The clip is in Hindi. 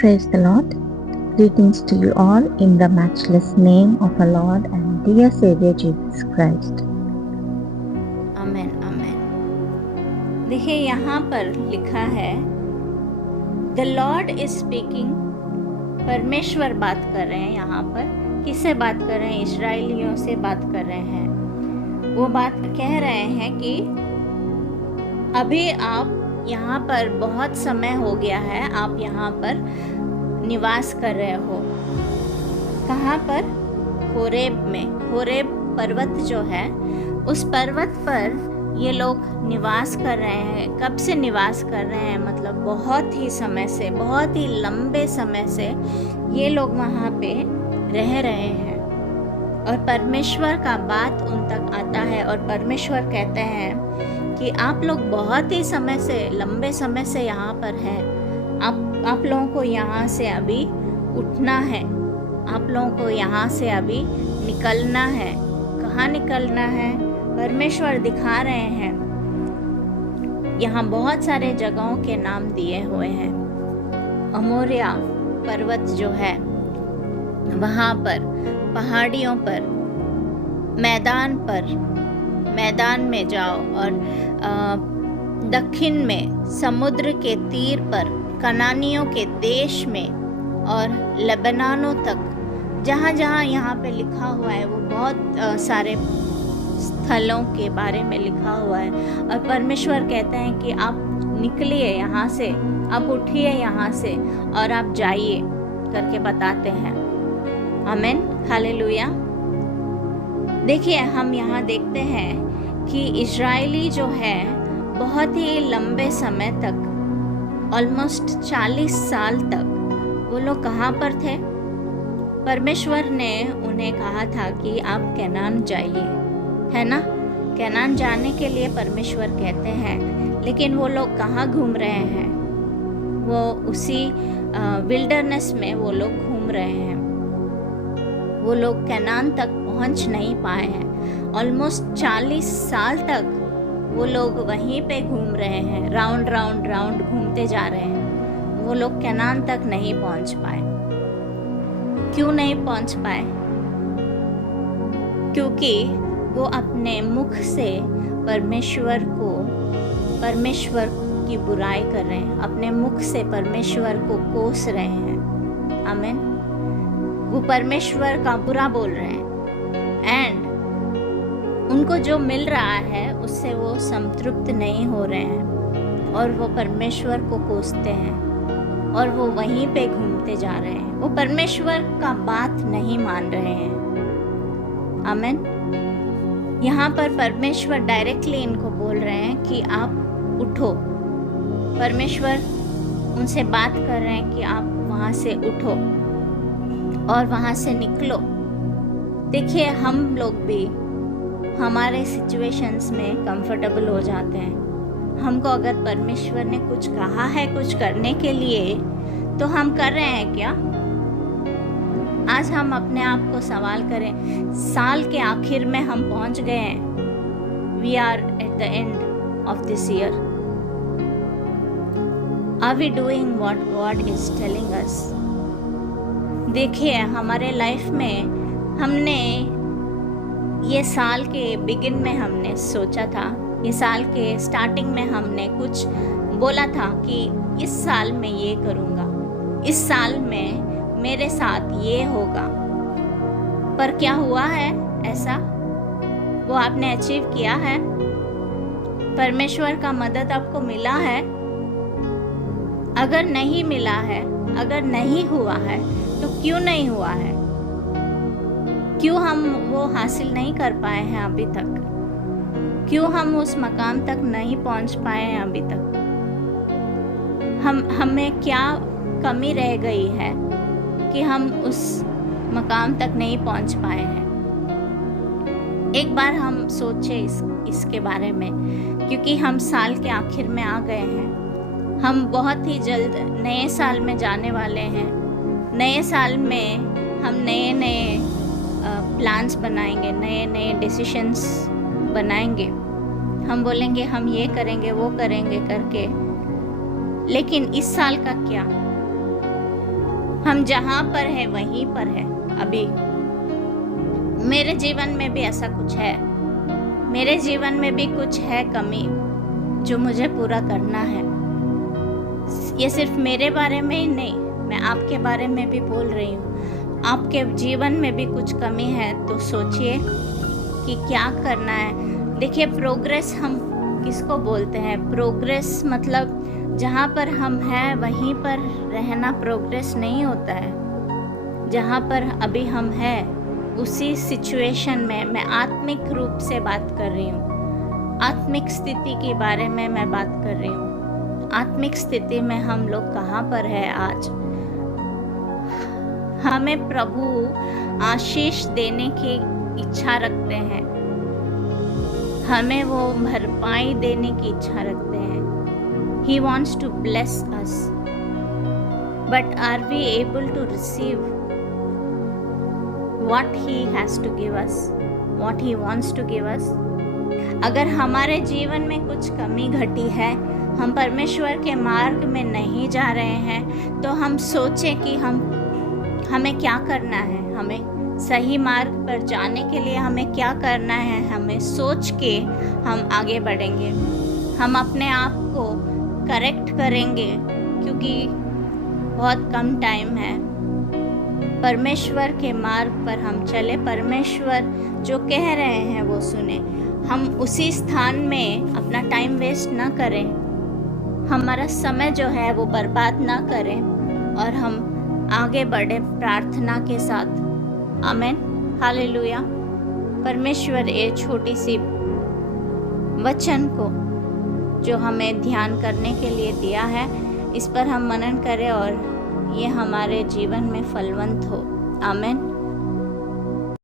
Praise the Lord. Greetings to you all in the matchless name of our Lord and dear Savior Jesus Christ. आमेन आमेन। देखिए यहाँ पर लिखा है द लॉर्ड इज स्पीकिंग। परमेश्वर बात कर रहे हैं। यहाँ पर किससे बात कर रहे हैं? इस्राएलियों से बात कर रहे हैं। वो बात कह रहे हैं कि अभी आप यहाँ पर बहुत समय हो गया है, आप यहाँ पर निवास कर रहे हो। कहाँ पर? होरेब में। होरेब पर्वत जो है, उस पर्वत पर ये लोग निवास कर रहे हैं। कब से निवास कर रहे हैं? मतलब बहुत ही समय से, बहुत ही लंबे समय से ये लोग वहाँ पे रह रहे हैं और परमेश्वर का बात उन तक आता है और परमेश्वर कहते हैं कि आप लोग बहुत ही समय से, लंबे समय से यहाँ पर हैं। आप लोगों को यहाँ से अभी उठना है, आप लोगों को यहाँ से अभी निकलना है। कहाँ निकलना है? परमेश्वर दिखा रहे हैं। यहाँ बहुत सारे जगहों के नाम दिए हुए हैं। अमोरिया पर्वत जो है, वहाँ पर पहाड़ियों पर, मैदान में जाओ और दक्षिण में समुद्र के तीर पर, कनानियों के देश में और लेबनानों तक, जहाँ जहाँ यहाँ पे लिखा हुआ है वो बहुत सारे स्थलों के बारे में लिखा हुआ है। और परमेश्वर कहते हैं कि आप निकलिए यहाँ से, आप उठिए यहाँ से और आप जाइए करके बताते हैं। आमीन, हालेलुया। देखिए हम यहाँ देखते हैं कि इजरायली जो है बहुत ही लंबे समय तक, ऑलमोस्ट 40 साल तक वो लोग कहाँ पर थे? परमेश्वर ने उन्हें कहा था कि आप कैनान जाइए, है ना? कैनान जाने के लिए परमेश्वर कहते हैं, लेकिन वो लोग कहाँ घूम रहे हैं? वो उसी विल्डरनेस में वो लोग घूम रहे हैं। वो लोग कैनान तक पहुंच नहीं पाए हैं। ऑलमोस्ट 40 साल तक वो लोग वहीं पे घूम रहे हैं, राउंड घूमते जा रहे हैं। वो लोग कैनान तक नहीं पहुंच पाए। क्यों नहीं पहुंच पाए? क्योंकि वो अपने मुख से परमेश्वर की बुराई कर रहे हैं, अपने मुख से परमेश्वर को कोस रहे हैं। आमीन। वो परमेश्वर का बुरा बोल रहे हैं एंड उनको जो मिल रहा है उससे वो संतृप्त नहीं हो रहे हैं और वो परमेश्वर को कोसते हैं और वो वहीं पे घूमते जा रहे हैं। वो परमेश्वर का बात नहीं मान रहे हैं। आमीन। यहाँ पर परमेश्वर डायरेक्टली इनको बोल रहे हैं कि आप उठो। परमेश्वर उनसे बात कर रहे हैं कि आप वहाँ से उठो और वहाँ से निकलो। देखिए हम लोग भी हमारे सिचुएशंस में कंफर्टेबल हो जाते हैं। हमको अगर परमेश्वर ने कुछ कहा है कुछ करने के लिए तो हम कर रहे हैं क्या? आज हम अपने आप को सवाल करें, साल के आखिर में हम पहुंच गए हैं। We are at the end of this year. Are we doing what God is telling us? देखिए हमारे लाइफ में हमने ये साल के बिगिन में हमने सोचा था, ये साल के स्टार्टिंग में हमने कुछ बोला था कि इस साल में ये करूँगा, इस साल में मेरे साथ ये होगा। पर क्या हुआ है ऐसा? वो आपने अचीव किया है? परमेश्वर का मदद आपको मिला है? अगर नहीं मिला है, अगर नहीं हुआ है तो क्यों नहीं हुआ है? क्यों हम वो हासिल नहीं कर पाए हैं अभी तक? क्यों हम उस मकाम तक नहीं पहुंच पाए हैं अभी तक? हमें क्या कमी रह गई है कि हम उस मकाम तक नहीं पहुंच पाए हैं? एक बार हम सोचे इसके बारे में, क्योंकि हम साल के आखिर में आ गए हैं। हम बहुत ही जल्द नए साल में जाने वाले हैं। नए साल में हम नए प्लान्स बनाएंगे, नए डिसीशंस बनाएंगे। हम बोलेंगे हम ये करेंगे वो करेंगे करके। लेकिन इस साल का क्या? हम जहाँ पर है वहीं पर है। अभी मेरे जीवन में भी ऐसा कुछ है, मेरे जीवन में भी कुछ है कमी जो मुझे पूरा करना है। ये सिर्फ मेरे बारे में ही नहीं, मैं आपके बारे में भी बोल रही हूँ। आपके जीवन में भी कुछ कमी है तो सोचिए कि क्या करना है। देखिए, प्रोग्रेस हम किसको बोलते हैं? प्रोग्रेस मतलब जहाँ पर हम हैं वहीं पर रहना प्रोग्रेस नहीं होता है। जहाँ पर अभी हम हैं उसी सिचुएशन में, मैं आत्मिक रूप से बात कर रही हूँ, आत्मिक स्थिति के बारे में मैं बात कर रही हूँ। आत्मिक स्थिति में हम लोग कहाँ पर है आज? हमें प्रभु आशीष देने की इच्छा रखते हैं, हमें वो भरपाई देने की इच्छा रखते हैं। He wants to bless us, but are we able to receive what He has to give us, what He wants to give us? अगर हमारे जीवन में कुछ कमी घटी है, हम परमेश्वर के मार्ग में नहीं जा रहे हैं, तो हम सोचें कि हमें क्या करना है, हमें सही मार्ग पर जाने के लिए हमें क्या करना है। हमें सोच के हम आगे बढ़ेंगे, हम अपने आप को करेक्ट करेंगे, क्योंकि बहुत कम टाइम है। परमेश्वर के मार्ग पर हम चले, परमेश्वर जो कह रहे हैं वो सुने। हम उसी स्थान में अपना टाइम वेस्ट ना करें, हमारा समय जो है वो बर्बाद ना करें, और हम आगे बढ़े प्रार्थना के साथ। आमेन, हालेलुया। परमेश्वर ये छोटी सी वचन को जो हमें ध्यान करने के लिए दिया है, इस पर हम मनन करें और ये हमारे जीवन में फलवंत हो। आमेन।